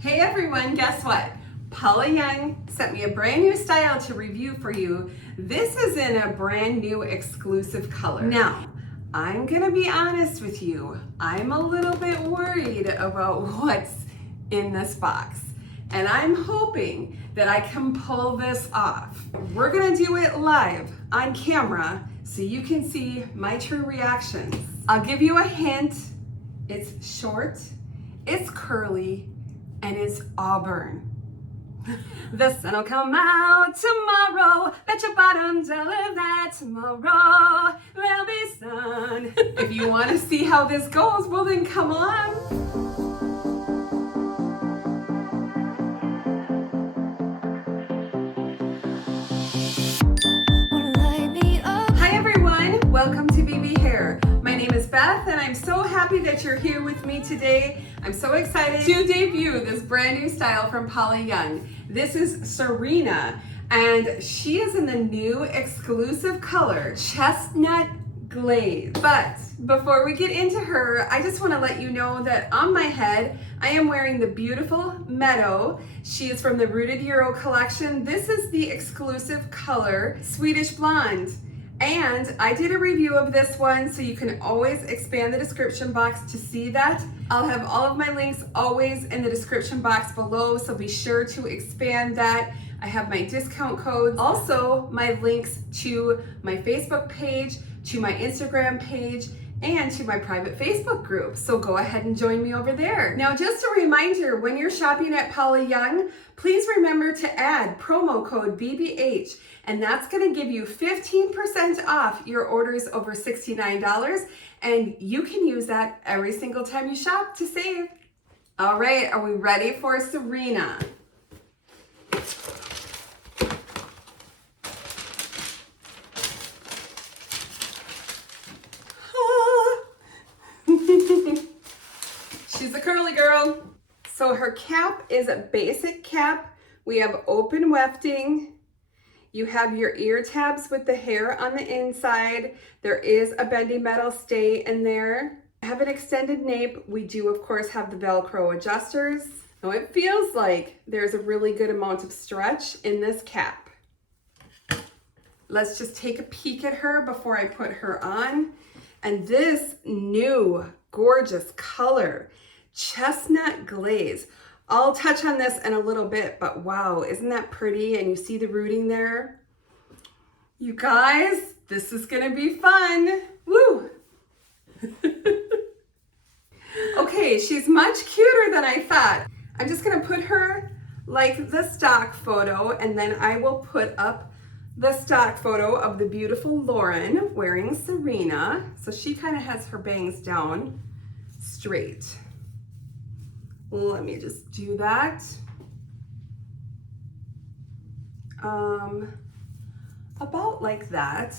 Hey everyone, guess what? Paula Young sent me a brand new style to review for you. This is in a brand new exclusive color. Now, I'm gonna be honest with you. I'm a little bit worried about what's in this box. And I'm hoping that I can pull this off. We're gonna do it live on camera so you can see my true reactions. I'll give you a hint. It's short, it's curly, and it's auburn. The sun'll come out tomorrow. Bet your bottom dollar that tomorrow there'll be sun. If you want to see how this goes, well then come on. Hi everyone, welcome to BB Hair. My name is Beth and I'm so happy that you're here with me today. I'm so excited to debut this brand new style from Paula Young. This is Serena and she is in the new exclusive color Chestnut Glaze. But before we get into her, I just want to let you know that on my head I am wearing the beautiful Meadow. She is from the Rooted Euro collection. This is the exclusive color Swedish Blonde. And I did a review of this one, so you can always expand the description box to see that. I'll have all of my links always in the description box below, so be sure to expand that. I have my discount codes, also my links to my Facebook page, to my Instagram page, and to my private Facebook group. So go ahead and join me over there. Now, just a reminder, when you're shopping at Paula Young, please remember to add promo code BBH, and that's gonna give you 15% off your orders over $69, and you can use that every single time you shop to save. All right, are we ready for Serena? She's a curly girl. So her cap is a basic cap. We have open wefting. You have your ear tabs with the hair on the inside. There is a bendy metal stay in there. Have an extended nape. We do, of course, have the Velcro adjusters. Now it feels like there's a really good amount of stretch in this cap. Let's just take a peek at her before I put her on. And this new gorgeous color, Chestnut Glaze. I'll touch on this in a little bit, but wow, isn't that pretty? And you see the rooting there? You guys, this is gonna be fun. Woo! Okay, she's much cuter than I thought. I'm just gonna put her like the stock photo, and then I will put up the stock photo of the beautiful Lauren wearing Serena. So she kind of has her bangs down straight. Let me just do that. About like that.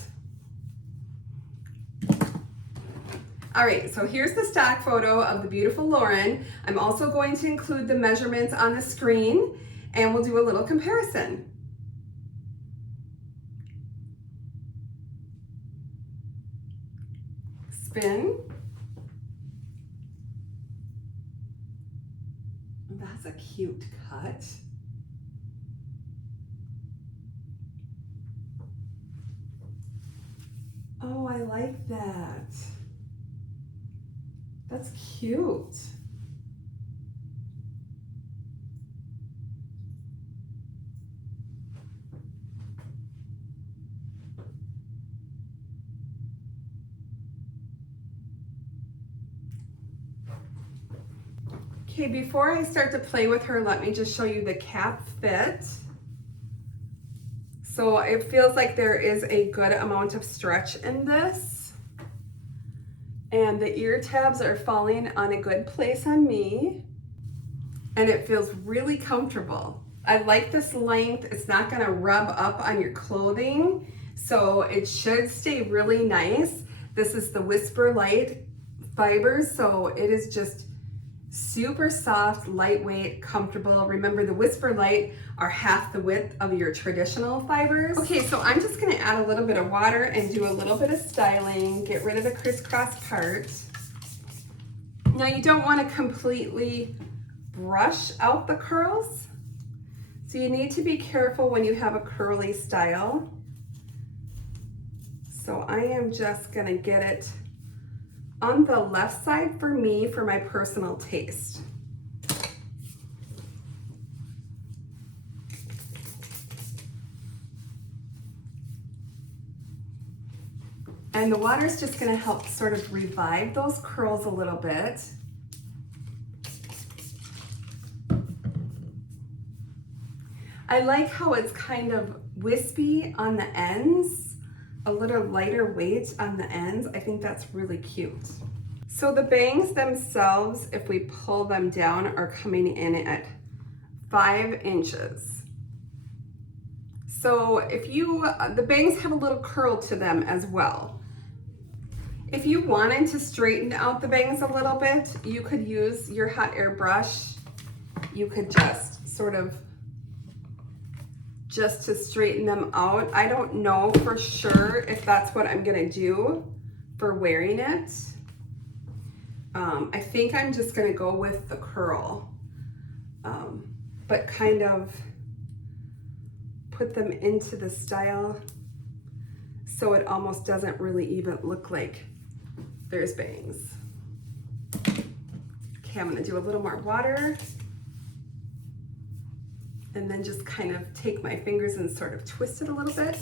All right, so here's the stock photo of the beautiful Lauren. I'm also going to include the measurements on the screen and we'll do a little comparison. Spin. That's a cute cut. Oh, I like that. That's cute. Okay, before I start to play with her, let me just show you the cap fit. So it feels like there is a good amount of stretch in this. And the ear tabs are falling on a good place on me. And it feels really comfortable. I like this length. It's not gonna rub up on your clothing. So it should stay really nice. This is the Whisper Light fibers. So it is just super soft, lightweight, comfortable. Remember, the Whisper Light are half the width of your traditional fibers. Okay, so I'm just gonna add a little bit of water and do a little bit of styling, get rid of the crisscross part. Now you don't wanna completely brush out the curls. So you need to be careful when you have a curly style. So I am just gonna get it on the left side for me, for my personal taste. And the water is just gonna help sort of revive those curls a little bit. I like how it's kind of wispy on the ends, a little lighter weight on the ends. I think that's really cute. So the bangs themselves, if we pull them down, are coming in at 5 inches. So if you, the bangs have a little curl to them as well. If you wanted to straighten out the bangs a little bit, you could use your hot air brush. You could just sort of just to straighten them out. I don't know for sure if that's what I'm gonna do for wearing it. I think I'm just gonna go with the curl, but kind of put them into the style so it almost doesn't really even look like there's bangs. Okay, I'm gonna do a little more water. And then just kind of take my fingers and sort of twist it a little bit.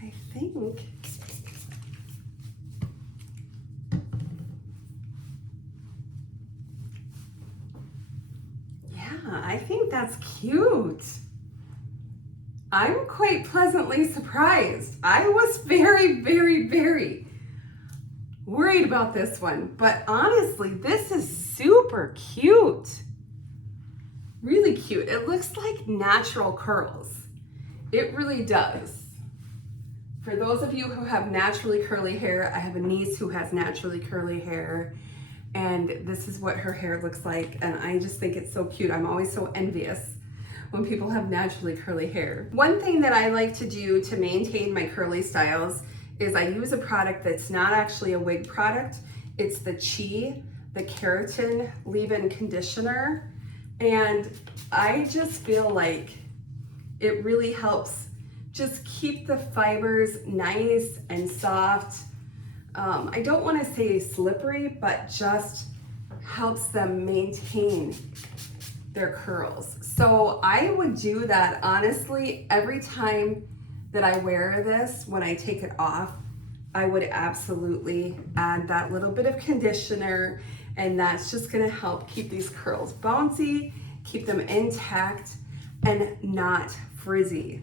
I think I think that's cute. I'm quite pleasantly surprised. I was very, very, very worried about this one, but honestly, this is super cute. Really cute. It looks like natural curls. It really does. For those of you who have naturally curly hair, I have a niece who has naturally curly hair, and this is what her hair looks like, and I just think it's so cute. I'm always so envious when people have naturally curly hair. One thing that I like to do to maintain my curly styles is I use a product that's not actually a wig product. It's the Chi, the Keratin Leave-In Conditioner. And I just feel like it really helps just keep the fibers nice and soft. I don't wanna say slippery, but just helps them maintain their curls. So I would do that honestly every time that I wear this. When I take it off, I would absolutely add that little bit of conditioner, and that's just gonna help keep these curls bouncy, keep them intact and not frizzy.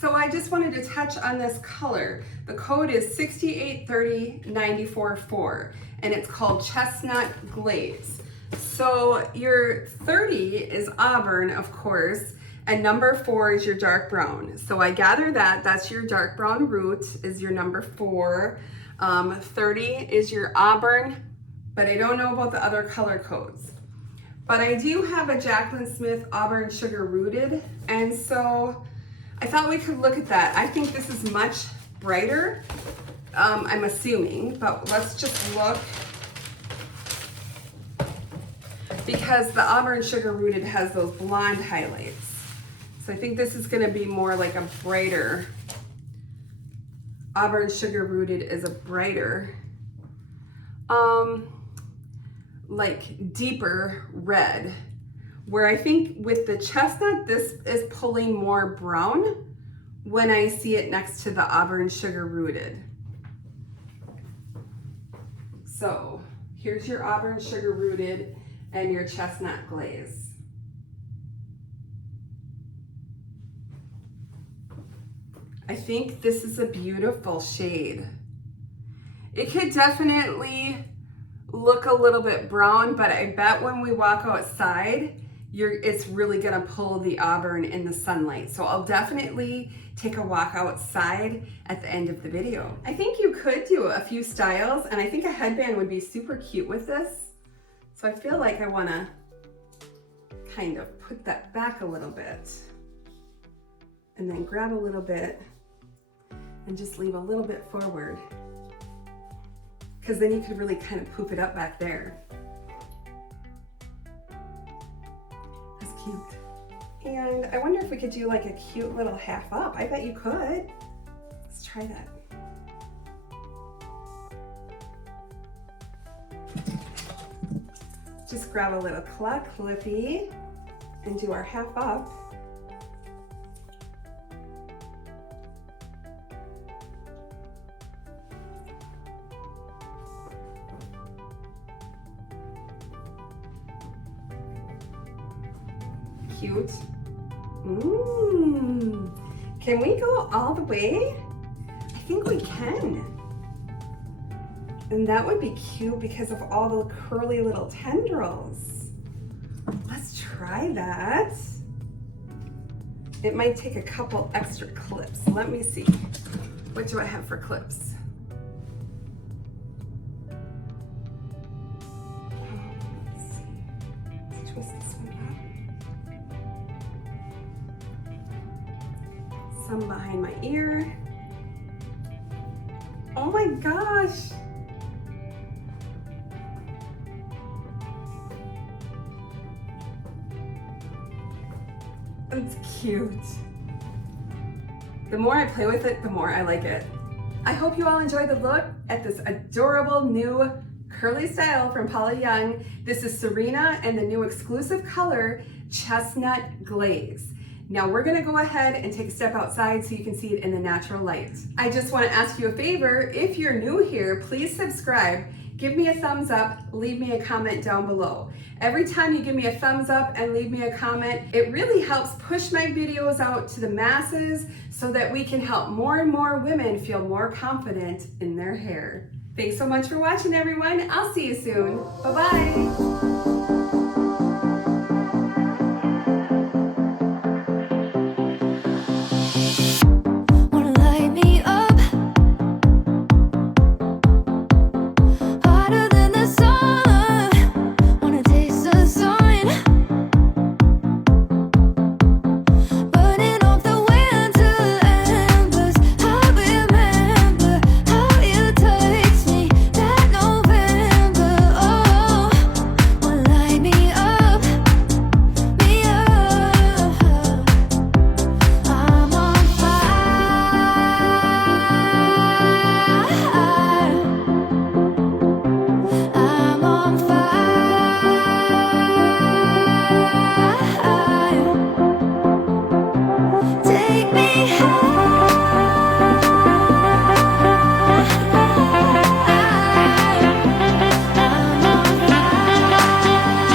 So I just wanted to touch on this color. The code is 6830944 and it's called Chestnut Glaze. So your 30 is auburn, of course, and number 4 is your dark brown. So I gather that that's your dark brown root is your number 4. 30 is your auburn, but I don't know about the other color codes. But I do have a Jaclyn Smith Auburn Sugar Rooted, and so I thought we could look at that. I think this is much brighter, I'm assuming, but let's just look. Because the Auburn Sugar Rooted has those blonde highlights. So I think this is gonna be more like a brighter, Auburn Sugar Rooted is a brighter, like deeper red. Where I think with the chestnut, this is pulling more brown when I see it next to the Auburn Sugar Rooted. So here's your Auburn Sugar Rooted and your Chestnut Glaze. I think this is a beautiful shade. It could definitely look a little bit brown, but I bet when we walk outside, it's really gonna pull the auburn in the sunlight. So I'll definitely take a walk outside at the end of the video. I think you could do a few styles, and I think a headband would be super cute with this. So I feel like I wanna kind of put that back a little bit and then grab a little bit and just leave a little bit forward, because then you could really kind of poop it up back there. That's cute. And I wonder if we could do like a cute little half up. I bet you could. Let's try that. Just grab a little clippy and do our half up. Cute. Can we go all the way? I think we can. And that would be cute because of all the curly little tendrils. Let's try that. It might take a couple extra clips. Let me see. What do I have for clips? Let's see. Let's twist this one up. Some behind my ear. Oh my gosh. It's cute. The more I play with it, the more I like it. I hope you all enjoy the look at this adorable new curly style from Paula Young. This is Serena and the new Exclusive Color Chestnut Glaze. Now we're gonna go ahead and take a step outside so you can see it in the natural light. I just wanna ask you a favor. If you're new here, please subscribe. Give me a thumbs up, leave me a comment down below. Every time you give me a thumbs up and leave me a comment, it really helps push my videos out to the masses so that we can help more and more women feel more confident in their hair. Thanks so much for watching, everyone. I'll see you soon. Bye-bye.